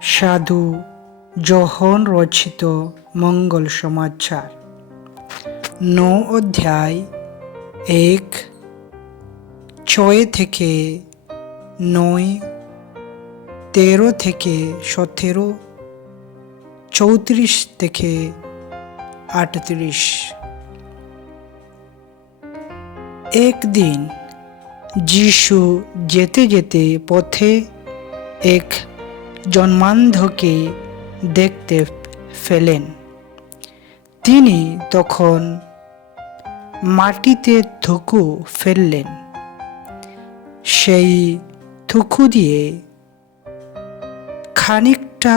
সাধু যোহন রচিত মঙ্গল সমাচার 9 অধ্যায় 1 6 থেকে 9, 13 থেকে 17, 34 থেকে 38। একদিন যিশু যেতে যেতে পথে এক জন্মান্ধকে দেখতে পেলেন। তিনি তখন মাটিতে থুকু ফেললেন। সেই থুকু দিয়ে খানিকটা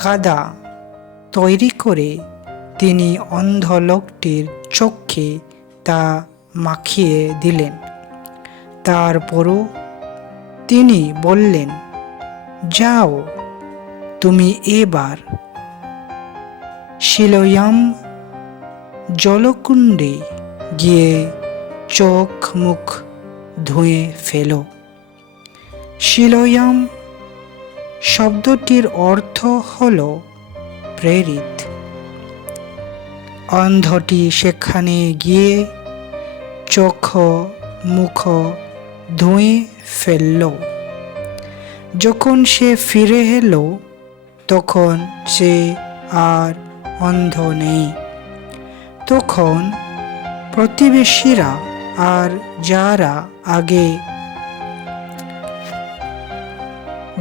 কাদা তৈরি করে তিনি অন্ধ লোকটির চোখে তা মাখিয়ে দিলেন। তারপরও তিনি বললেন, যাও, তুমি এবার সিলোয়াম জলকুণ্ডে গিয়ে চোখ মুখ ধুয়ে ফেলো। সিলোয়াম শব্দটির অর্থ হল প্রেরিত। অন্ধটি সেখানে গিয়ে চোখ মুখ ধুয়ে ফেলল। যখন সে ফিরে এলো তখন সে আর অন্ধ নেই। তখন প্রতিবেশীরা আর যারা আগে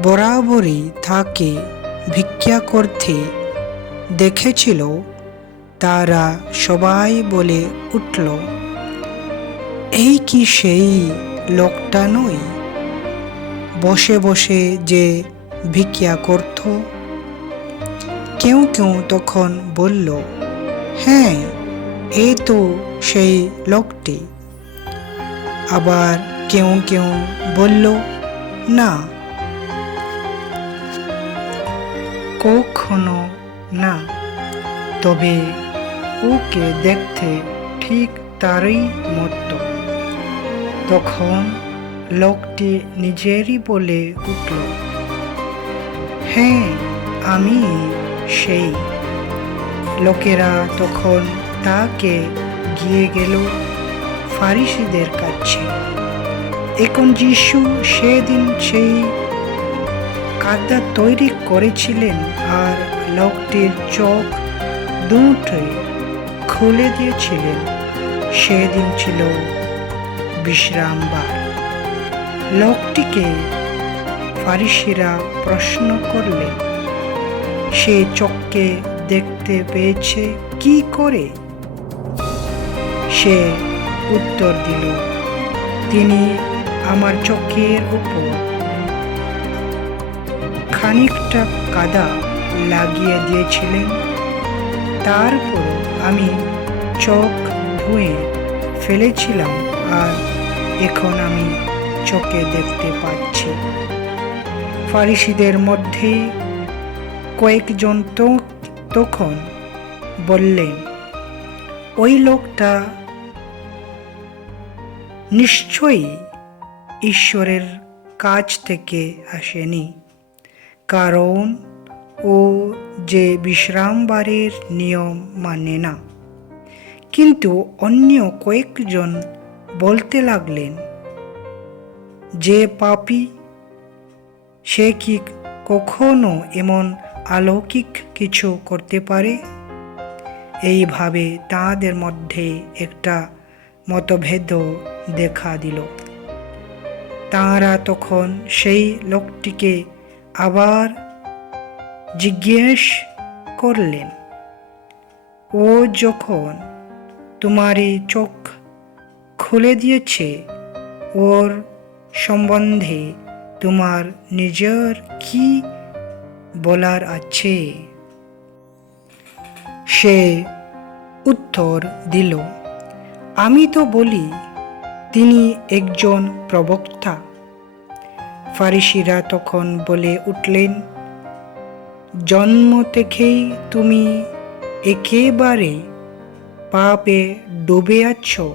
বরাবরই তাকে ভিক্ষা করতে দেখেছিল তারা সবাই বলে উঠল, এই কি সেই লোকটা নয়, বসে বসে যে ভিক্ষা করত? কেউ কেউ তখন বলল, হ্যাঁ, এ তো সেই লোকটি। আবার কেউ কেউ বলল, না, কখনো না, তবে ওকে দেখতে ঠিক তারই মতো। তখন লোকটি নিজেরই বলে উঠল, হ্যাঁ, আমি সেই। লোকেরা তখন তাকে গিয়ে গেল ফারিসীদের কাছে। এখন যিশু সেদিন সেই কাদা তৈরি করেছিলেন আর লোকটির চোখ দুটোই খুলে দিয়েছিলেন। সেদিন ছিল বিশ্রামবার। লোকটিকে ফারিসীরা প্রশ্ন করলেন, সে চোখকে দেখতে পেয়েছে কি করে? সে উত্তর দিল, তিনি আমার চোখের উপর খানিকটা কাদা লাগিয়ে দিয়েছিলেন, তারপর আমি চোখ ধুয়ে ফেলেছিলাম আর এখন আমি চোখে দেখতে পাচ্ছি। ফারিসীদের মধ্যে কয়েকজন তখন বললেন, ওই লোকটা নিশ্চয়ই ঈশ্বরের কাছ থেকে আসেনি, কারণ ও যে বিশ্রামবারের নিয়ম মানে না। কিন্তু অন্য কয়েকজন বলতে লাগলেন, যে পাপী, সে কি কখনো এমন অলৌকিক কিছু করতে পারে? এইভাবে তাদের মধ্যে একটা মতভেদ দেখা দিল। তাঁরা তখন সেই লোকটিকে আবার জিজ্ঞেস করলেন, ও যখন তোমারই চোখ খুলে দিয়েছে, ওর সম্বন্ধে তোমার নিজের কি বলার আছে? সে উত্তর দিল, আমি তো বলি, তিনি একজন প্রবক্তা। ফারিসীরা তখন বলে উঠলেন, জন্ম থেকেই তুমি একেবারে পাপে ডুবে আছো,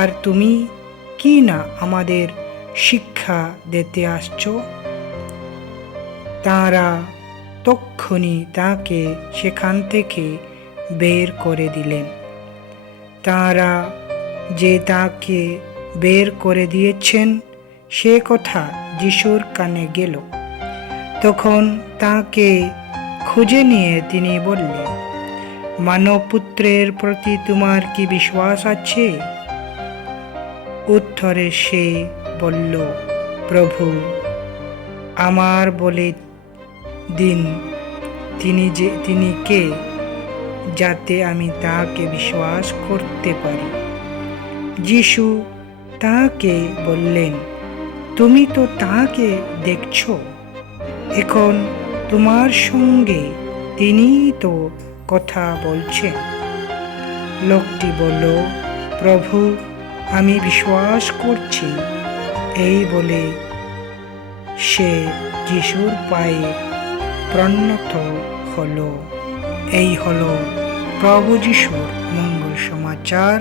আর তুমি কি না আমাদের শিক্ষা দিতে আসছো? তাঁরা তক্ষুনি তাকে সেখান থেকে বের করে দিলেন। তাঁরা যে তাকে বের করে দিয়েছেন সে কথা যিশুর কানে গেল। তখন তাকে খুঁজে নিয়ে তিনি বললেন, মানবপুত্রের প্রতি তোমার কি বিশ্বাস আছে? উত্তরে সে বলল, প্রভু, আমার বলে দিন তিনি কে, যাতে আমি তাকে বিশ্বাস করতে পারি। যিশু তাকে বললেন, তুমি তো তাকে দেখছ, এখন তোমার সঙ্গে তিনিই তো কথা বলছেন। লোকটি বলল, প্রভু, আমি বিশ্বাস করছি। এই বলে সে যিশুর পায়ে প্রণত হলো। এই হলো প্রভু যিশুর মঙ্গল সমাচার।